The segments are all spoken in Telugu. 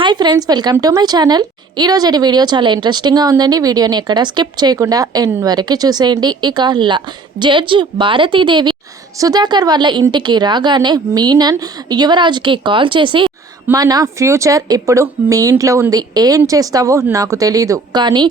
Hi friends, welcome to my channel. ఈరోజు వీడియో చాలా ఇంట్రెస్టింగ్గా ఉందండి. వీడియోని ఎక్కడ స్కిప్ చేయకుండా ఎండ్ వరకు చూసేయండి. ఇక జడ్జ్ భారతీదేవి సుధాకర్ వాళ్ళ ఇంటికి రాగానే మీనన్ యువరాజ్కి కాల్ చేసి, మన ఫ్యూచర్ ఇప్పుడు మీ ఇంట్లో ఉంది, ఏం చేస్తావో నాకు తెలీదు, కానీ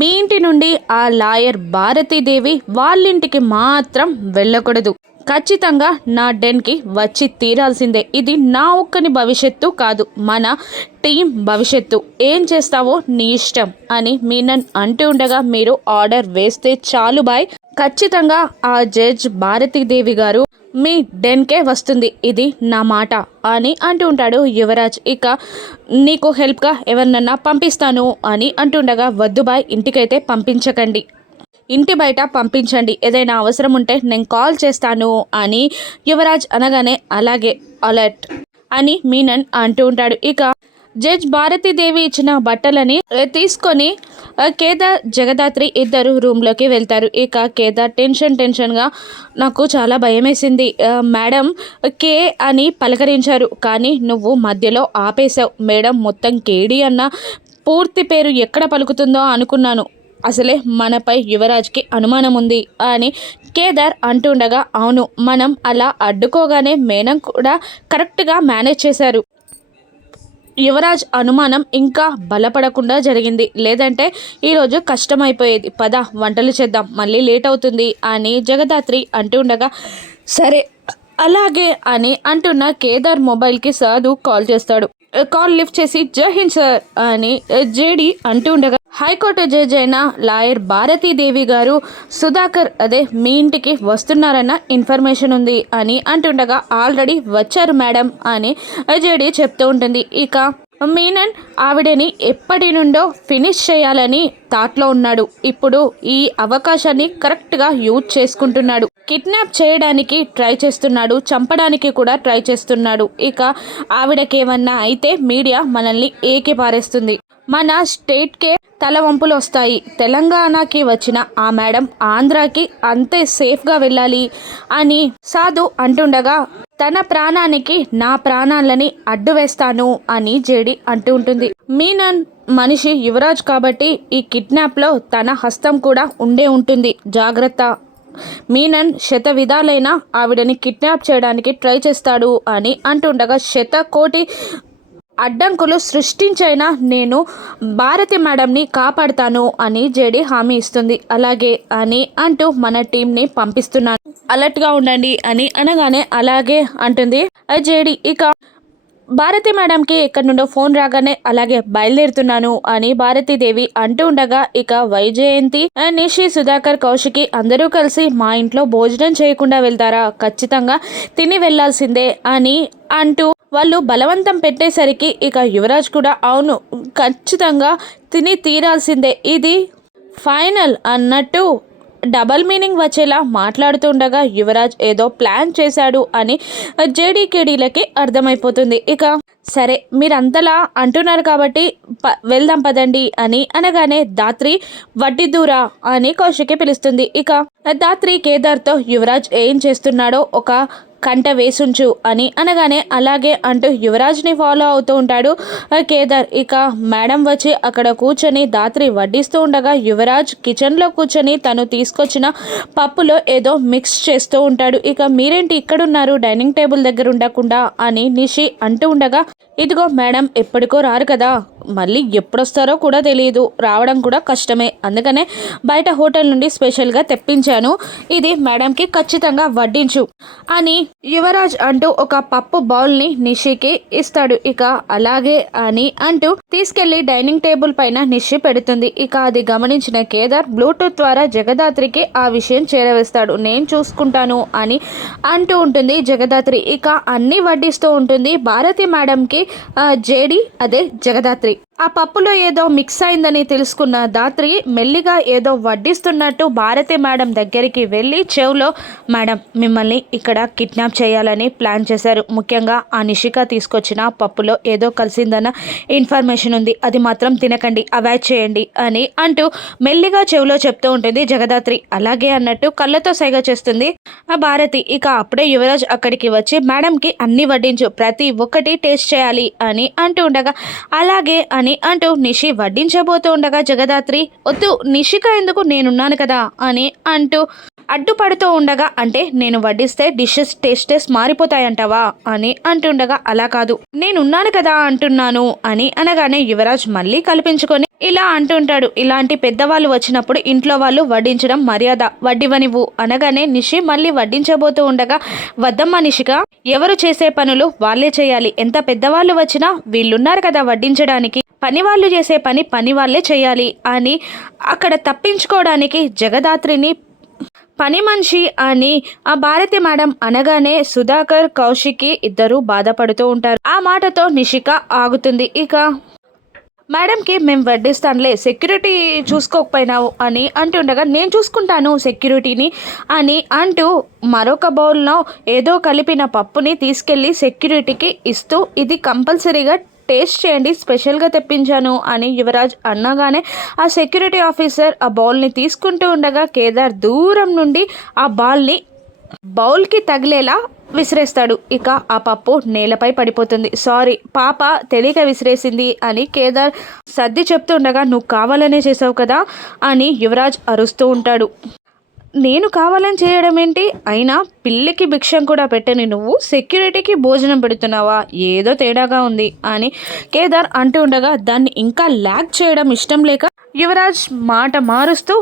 మీ ఇంటి నుండి ఆ లాయర్ భారతీదేవి వాళ్ళింటికి మాత్రం వెళ్ళకూడదు. ఖచ్చితంగా నా డెన్కి వచ్చి తీరాల్సిందే. ఇది నా ఒక్కని భవిష్యత్తు కాదు, మన టీం భవిష్యత్తు. ఏం చేస్తావో నీ ఇష్టం అని మీనన్ అంటూ ఉండగా, మీరు ఆర్డర్ వేస్తే చాలు బాయ్, ఖచ్చితంగా ఆ జడ్జ్ భారతీదేవి గారు మీ డెన్కే వస్తుంది, ఇది నా మాట అని అంటూ ఉంటాడు యువరాజ్. ఇక నీకు హెల్ప్గా ఎవరినన్నా పంపిస్తాను అని అంటుండగా, వద్దు బాయ్, ఇంటికైతే పంపించకండి, ఇంటి బయట పంపించండి, ఏదైనా అవసరం ఉంటే నేను కాల్ చేస్తాను అని యువరాజ్ అనగానే, అలాగే అలర్ట్ అని మీనన్ అంటూ ఉంటాడు. ఇక జడ్జ్ భారతీదేవి ఇచ్చిన బట్టలని తీసుకొని కేదార్ జగదాత్రి ఇద్దరు రూమ్లోకి వెళ్తారు. ఇక కేదార్ టెన్షన్గా, నాకు చాలా భయం వేసింది మేడం, కే అని పలకరించారు, కానీ నువ్వు మధ్యలో ఆపేశావు మేడం, మొత్తం కేడి అన్న పూర్తి పేరు ఎక్కడ పలుకుతుందో అనుకున్నాను, అసలే మనపై యువరాజ్కి అనుమానం ఉంది అని కేదార్ అంటుండగా, అవును, మనం అలా అడ్డుకోగానే మేడం కూడా కరెక్ట్గా మేనేజ్ చేశారు, యువరాజ్ అనుమానం ఇంకా బలపడకుండా జరిగింది, లేదంటే ఈరోజు కష్టమైపోయేది, పద వంటలు చేద్దాం, మళ్ళీ లేట్ అవుతుంది అని జగదాత్రి అంటుండగా, సరే అలాగే అని అంటున్న కేదార్ మొబైల్కి సాధు కాల్ చేస్తాడు. కాల్ లిఫ్ట్ చేసి, జై హింద్ సార్ అని జేడి అంటూ ఉండగా, హైకోర్టు జడ్జి అయిన లాయర్ భారతీదేవి గారు సుధాకర్ మీ ఇంటికి వస్తున్నారన్న ఇన్ఫర్మేషన్ ఉంది అని అంటుండగా, ఆల్రెడీ వచ్చారు మేడం అని జేడి చెప్తూ ఉంటుంది. ఇక మీనన్ ఆవిడని ఎప్పటి నుండో ఫినిష్ చేయాలని థాట్లో ఉన్నాడు, ఇప్పుడు ఈ అవకాశాన్ని కరెక్ట్గా యూజ్ చేసుకుంటున్నాడు, కిడ్నాప్ చేయడానికి ట్రై చేస్తున్నాడు, చంపడానికి కూడా ట్రై చేస్తున్నాడు. ఇక ఆవిడకేమన్నా అయితే మీడియా మనల్ని ఏకి పారేస్తుంది, మన స్టేట్కే తలవంపులు వస్తాయి, తెలంగాణకి వచ్చిన ఆ మేడం ఆంధ్రాకి అంతే సేఫ్గా వెళ్ళాలి అని సాధు అంటుండగా, తన ప్రాణానికి నా ప్రాణాలని అడ్డు వేస్తాను అని జేడి అంటూ ఉంటుంది. మీనన్ మనిషి యువరాజ్ కాబట్టి ఈ కిడ్నాప్లో తన హస్తం కూడా ఉండే ఉంటుంది, జాగ్రత్త, మీనన్ శత విధాలైన ఆవిడని కిడ్నాప్ చేయడానికి ట్రై చేస్తాడు అని అంటుండగా, కోటి అడ్డంకులు సృష్టించైనా నేను భారతి మేడంని కాపాడుతాను అని జేడి హామీ ఇస్తుంది. అలాగే అని అంటూ మన టీంని పంపిస్తున్నాను, అలర్ట్గా ఉండండి అని అనగానే, అలాగే అంటుంది జేడి. ఇక భారతి మేడంకి ఎక్కడి నుండో ఫోన్ రాగానే, అలాగే బయలుదేరుతున్నాను అని భారతీదేవి అంటూ ఉండగా, ఇక వైజయంతి, నిషి, సుధాకర్, కౌశికి అందరూ కలిసి మా ఇంట్లో భోజనం చేయకుండా వెళ్తారా, ఖచ్చితంగా తిని వెళ్లాల్సిందే అని అంటూ వాళ్ళు బలవంతం పెట్టేసరికి ఇక యువరాజ్ కూడా, అవును, ఖచ్చితంగా తిని తీరాల్సిందే, ఇది ఫైనల్ అన్నట్టు డబల్ మీనింగ్ వచ్చేలా మాట్లాడుతుండగా, యువరాజ్ ఏదో ప్లాన్ చేశాడు అని జేడీకేడీలకి అర్థమైపోతుంది. ఇక సరే మీరంతలా అంటున్నారు కాబట్టి వెళ్దాం పదండి అని అనగానే, దాత్రి వడ్డిద్దూరా అని కౌశికి పిలుస్తుంది. ఇక దాత్రి కేదార్తో, యువరాజ్ ఏం చేస్తున్నాడో ఒక కంట వేసుంచు అని అనగానే, అలాగే అంటూ యువరాజ్ని ఫాలో అవుతూ ఉంటాడు కేదార్. ఇక మేడం వచ్చి అక్కడ కూర్చొని దాత్రి వడ్డిస్తూ ఉండగా, యువరాజ్ కిచెన్లో కూర్చొని తను తీసుకొచ్చిన పప్పులో ఏదో మిక్స్ చేస్తూ ఉంటాడు. ఇక మీరేంటి ఇక్కడున్నారు, డైనింగ్ టేబుల్ దగ్గర ఉండకుండా అని నిషి అంటూ ఉండగా, ఇదిగో మేడం ఎప్పటికో రారు కదా, మళ్ళీ ఎప్పుడొస్తారో కూడా తెలియదు, రావడం కూడా కష్టమే, అందుకనే బయట హోటల్ నుండి స్పెషల్గా తెప్పించాను, ఇది మేడంకి ఖచ్చితంగా వడ్డించు అని యువరాజ్ అంటూ ఒక పప్పు బౌల్ని నిషికి ఇస్తాడు. ఇక అలాగే అని అంటూ తీసుకెళ్లి డైనింగ్ టేబుల్ పైన నిషి పెడుతుంది. ఇక అది గమనించిన కేదార్ బ్లూటూత్ ద్వారా జగదాత్రికి ఆ విషయం చేరవేస్తాడు. నేను చూసుకుంటాను అని అంటూ ఉంటుంది జగదాత్రి. ఇక అన్ని వడ్డిస్తూ ఉంటుంది భారతి మేడంకి జేడి, జగదాత్రి. ఆ పప్పులో ఏదో మిక్స్ అయిందని తెలుసుకున్న ధాత్రి మెల్లిగా ఏదో వడ్డిస్తున్నట్టు భారతి మేడం దగ్గరికి వెళ్ళి చెవులో, మేడం మిమ్మల్ని ఇక్కడ కిడ్నాప్ చేయాలని ప్లాన్ చేశారు, ముఖ్యంగా ఆ నిషిక తీసుకొచ్చిన పప్పులో ఏదో కలిసిందన్న ఇన్ఫర్మేషన్ ఉంది, అది మాత్రం తినకండి, అవాయిడ్ చేయండి అని అంటూ మెల్లిగా చెవులో చెప్తూ ఉంటుంది జగదాత్రి. అలాగే అన్నట్టు కళ్ళతో సైగ చేస్తుంది ఆ భారతి. ఇక అప్పుడే యువరాజ్ అక్కడికి వచ్చి మేడంకి అన్ని వడ్డించు, ప్రతి ఒక్కటి టేస్ట్ చేయాలి అని అంటూ ఉండగా అలాగే అని అంటూ నిషి వడ్డించబోతూ ఉండగా జగదాత్రి, వద్దు నిషిక ఎందుకు, నేనున్నాను కదా అని అంటూ అడ్డుపడుతూ ఉండగా, అంటే నేను వడ్డిస్తే డిషెస్ టేస్ట్ మారిపోతాయంటావా అని అంటుండగా, అలా కాదు నేనున్నాను కదా అంటున్నాను అని అనగానే యువరాజ్ మళ్ళీ కల్పించుకొని ఇలా అంటుంటాడు, ఇలాంటి పెద్దవాళ్ళు వచ్చినప్పుడు ఇంట్లో వాళ్ళు వడ్డించడం మర్యాద, వడ్డివనివ్వు అనగానే నిషి మళ్ళీ వడ్డించబోతూ ఉండగా, వద్దమ్మా నిషిక, ఎవరు చేసే పనులు వాళ్ళే చేయాలి, ఎంత పెద్దవాళ్ళు వచ్చినా వీళ్ళున్నారు కదా వడ్డించడానికి, పని వాళ్ళు చేసే పని వాళ్ళే చేయాలి అని అక్కడ తప్పించుకోవడానికి జగదాత్రిని పని మనిషి అని ఆ భారతి మేడం అనగానే సుధాకర్ కౌశికి ఇద్దరు బాధపడుతూ ఉంటారు. ఆ మాటతో నిషిక ఆగుతుంది. ఇక మేడంకి మేము వడ్డిస్తానులే, సెక్యూరిటీ చూసుకోకపోయినావు అని అంటుండగా, నేను చూసుకుంటాను సెక్యూరిటీని అని అంటూ మరొక బౌల్లో ఏదో కలిపిన పప్పుని తీసుకెళ్ళి సెక్యూరిటీకి ఇస్తూ, ఇది కంపల్సరీగా టేస్ట్ చేయండి, స్పెషల్గా తెప్పించాను అని యువరాజ్ అనగానే ఆ సెక్యూరిటీ ఆఫీసర్ ఆ బౌల్ని తీసుకుంటూ ఉండగా కేదార్ దూరం నుండి ఆ బౌల్కి తగిలేలా విసిరేస్తాడు. ఇక ఆ పప్పు నేలపై పడిపోతుంది. సారీ పాప తెలియక విసిరేసింది అని కేదార్ సర్ది చెప్తుండగా, నువ్వు కావాలనే చేసావు కదా అని యువరాజ్ అరుస్తూ ఉంటాడు. నేను కావాలని చేయడం ఏంటి, అయినా పిల్లికి భిక్షం కూడా పెట్టని నువ్వు సెక్యూరిటీకి భోజనం పెడుతున్నావా, ఏదో తేడాగా ఉంది అని కేదార్ అంటూ ఉండగా, దాన్ని ఇంకా ల్యాగ్ చేయడం ఇష్టం లేక యువరాజ్ మాట మారుస్తూ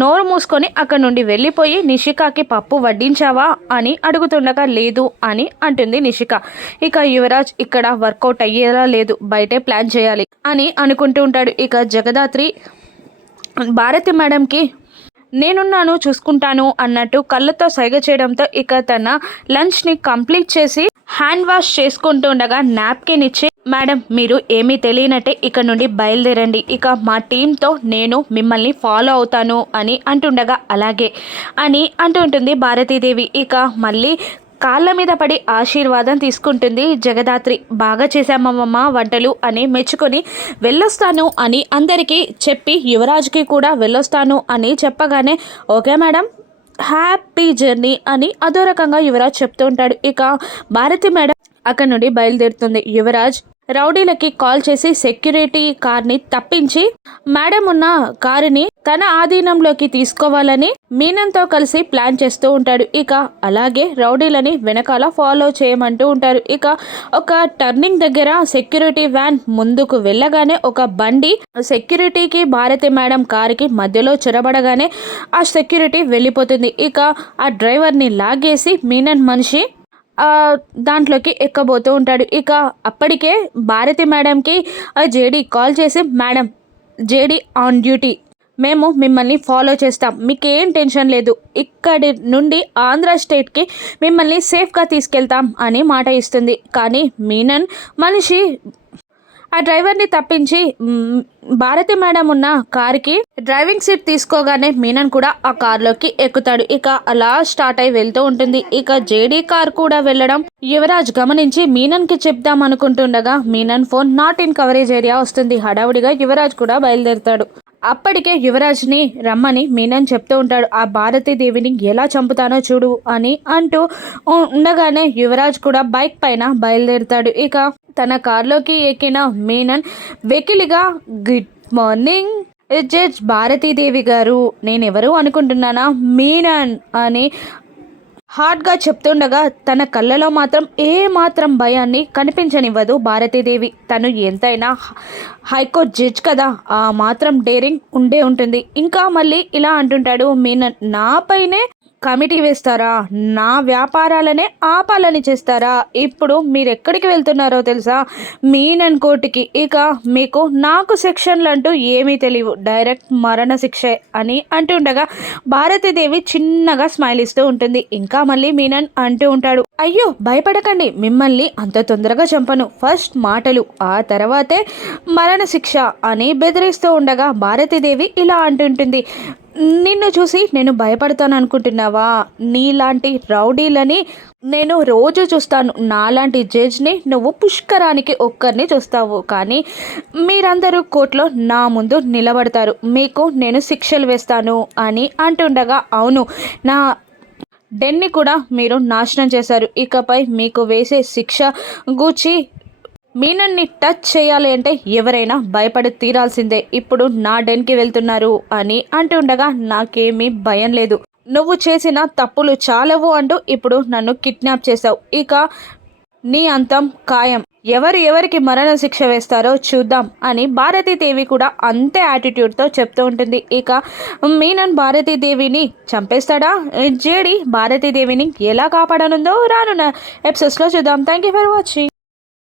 నోరు మూసుకొని అక్కడి నుండి వెళ్ళిపోయి, నిషికాకి పప్పు వడ్డించావా అని అడుగుతుండగా, లేదు అని అంటుంది నిషిక. ఇక యువరాజ్ ఇక్కడ వర్కౌట్ అయ్యేలా లేదు, బయటే ప్లాన్ చేయాలి అని అనుకుంటూ ఉంటాడు. ఇక జగదాత్రి భారతి మేడంకి నేనున్నాను చూసుకుంటాను అన్నట్టు కళ్ళతో సైగ చేయడంతో ఇక తన లంచ్ని కంప్లీట్ చేసి హ్యాండ్ వాష్ చేసుకుంటూ ఉండగా నాప్కిన్ ఇచ్చి, మేడం మీరు ఏమీ తెలియనట్టే ఇక్కడ నుండి బయలుదేరండి, ఇక మా టీంతో నేను మిమ్మల్ని ఫాలో అవుతాను అని అంటుండగా, అలాగే అని అంటుంటుంది భారతీదేవి. ఇక మళ్ళీ కాళ్ళ మీద పడి ఆశీర్వాదం తీసుకుంటుంది జగదాత్రి. బాగా చేశామమ్మ వంటలు అని మెచ్చుకొని వెళ్ళొస్తాను అని అందరికీ చెప్పి యువరాజ్కి కూడా వెళ్ళొస్తాను అని చెప్పగానే, ఓకే మేడం హ్యాపీ జర్నీ అని అదో రకంగా యువరాజ్ చెప్తూ ఉంటాడు. ఇక భారతి మేడం అక్కడ నుండి బయలుదేరుతుంది. యువరాజ్ రౌడీలకి కాల్ చేసి సెక్యూరిటీ కార్ని తప్పించి మేడం ఉన్న కారుని తన ఆధీనంలోకి తీసుకోవాలని మీనంతో కలిసి ప్లాన్ చేస్తూ ఉంటాడు. ఇక అలాగే రౌడీలని వెనకాల ఫాలో చేయమంటూ ఉంటారు. ఇక ఒక టర్నింగ్ దగ్గర సెక్యూరిటీ వ్యాన్ ముందుకు వెళ్ళగానే ఒక బండి సెక్యూరిటీకి భారతి మేడం కారుకి మధ్యలో చొరబడగానే ఆ సెక్యూరిటీ వెళ్ళిపోతుంది. ఇక ఆ డ్రైవర్ని లాగేసి మీనన్ మనిషి దాంట్లోకి ఎక్కబోతూ ఉంటాడు. ఇక అప్పటికే భారతి మేడంకి జేడీ కాల్ చేసి, మేడం జేడీ ఆన్ డ్యూటీ, మేము మిమ్మల్ని ఫాలో చేస్తాం, మీకేం టెన్షన్ లేదు, ఇక్కడి నుండి ఆంధ్ర స్టేట్కి మిమ్మల్ని సేఫ్గా తీసుకెళ్తాం అని మాట ఇస్తుంది. కానీ మీనన్ మనిషి ఆ డ్రైవర్ని తప్పించి భారతి మేడం ఉన్న కారుకి డ్రైవింగ్ సీట్ తీసుకోగానే మీనన్ కూడా ఆ కార్లోకి ఎక్కుతాడు. ఇక అలా స్టార్ట్ అయి వెళ్తూ ఉంటుంది. ఇక జేడీ కార్ కూడా వెళ్ళడం యువరాజ్ గమనించి మీనన్కి చెప్దాం అనుకుంటుండగా Menon phone not in coverage area వస్తుంది. హడావుడిగా యువరాజ్ కూడా బయలుదేరుతాడు. అప్పటికే యువరాజ్ని రమ్మని మీనన్ చెప్తూ ఉంటాడు. ఆ భారతీదేవిని ఎలా చంపుతానో చూడు అని అంటూ ఉండగానే యువరాజ్ కూడా బైక్ పైన బయలుదేరుతాడు. ఇక తన కార్లోకి ఎక్కిన మీనన్ వెకిలిగా, గుడ్ మార్నింగ్ జడ్జ్ భారతీదేవి గారు, నేనెవరు అనుకుంటున్నానా, మీనన్ అని హార్డ్గా చెప్తుండగా తన కళ్ళలో మాత్రం ఏమాత్రం భయాన్ని కనిపించనివ్వదు భారతీదేవి. తను ఎంతైనా హైకోర్టు జడ్జ్ కదా, ఆ మాత్రం డేరింగ్ ఉండే ఉంటుంది. ఇంకా మళ్ళీ ఇలా అంటుంటాడు, మీనన్ నాపైనే కమిటీ వేస్తారా? నా వ్యాపారాలనే ఆపాలని చేస్తారా? ఇప్పుడు మీరు ఎక్కడికి వెళ్తున్నారో తెలుసా? మీనన్ కోర్టుకి. ఇక మీకు నాకు సెక్షన్లు అంటూ ఏమీ తెలియవు, డైరెక్ట్ మరణ శిక్షే అని అంటుండగా భారతీదేవి చిన్నగా స్మైల్ ఇస్తూ ఉంటుంది. ఇంకా మళ్ళీ మీనన్ అంటూ ఉంటాడు, అయ్యో భయపడకండి, మిమ్మల్ని అంత తొందరగా చంపను, ఫస్ట్ మాటలు ఆ తర్వాతే మరణ శిక్ష అని బెదిరిస్తూ ఉండగా భారతీదేవి ఇలా అంటుంటుంది, నిన్ను చూసి నేను భయపడతాను అనుకుంటున్నావా? నీలాంటి రౌడీలని నేను రోజు చూస్తాను, నాలాంటి జడ్జ్ని నువ్వు పుష్కరానికి ఒక్కరిని చూస్తావు, కానీ మీరందరూ కోర్టులో నా ముందు నిలబడతారు, మీకు నేను శిక్షలు వేస్తాను అని అంటుండగా, అవును నా డెన్ని కూడా మీరు నాశనం చేశారు, ఇకపై మీకు వేసే శిక్ష గూర్చి మీనన్ని టచ్ చేయాలి అంటే ఎవరైనా భయపడి తీరాల్సిందే, ఇప్పుడు నా డెన్కి వెళ్తున్నారు అని అంటుండగా నాకేమీ భయం లేదు, నువ్వు చేసిన తప్పులు చాలవు అంటూ ఇప్పుడు నన్ను కిడ్నాప్ చేశావు, ఇక నీ అంతం ఖాయం, ఎవరికి మరణ శిక్ష వేస్తారో చూద్దాం అని భారతీదేవి కూడా అంతే యాటిట్యూడ్తో చెప్తూ ఉంటుంది. ఇక మీనన్ భారతీదేవిని చంపేస్తాడా? జేడి భారతీదేవిని ఎలా కాపాడనుందో రానున్న ఎపిసోడ్స్లో చూద్దాం. Thank you for watching.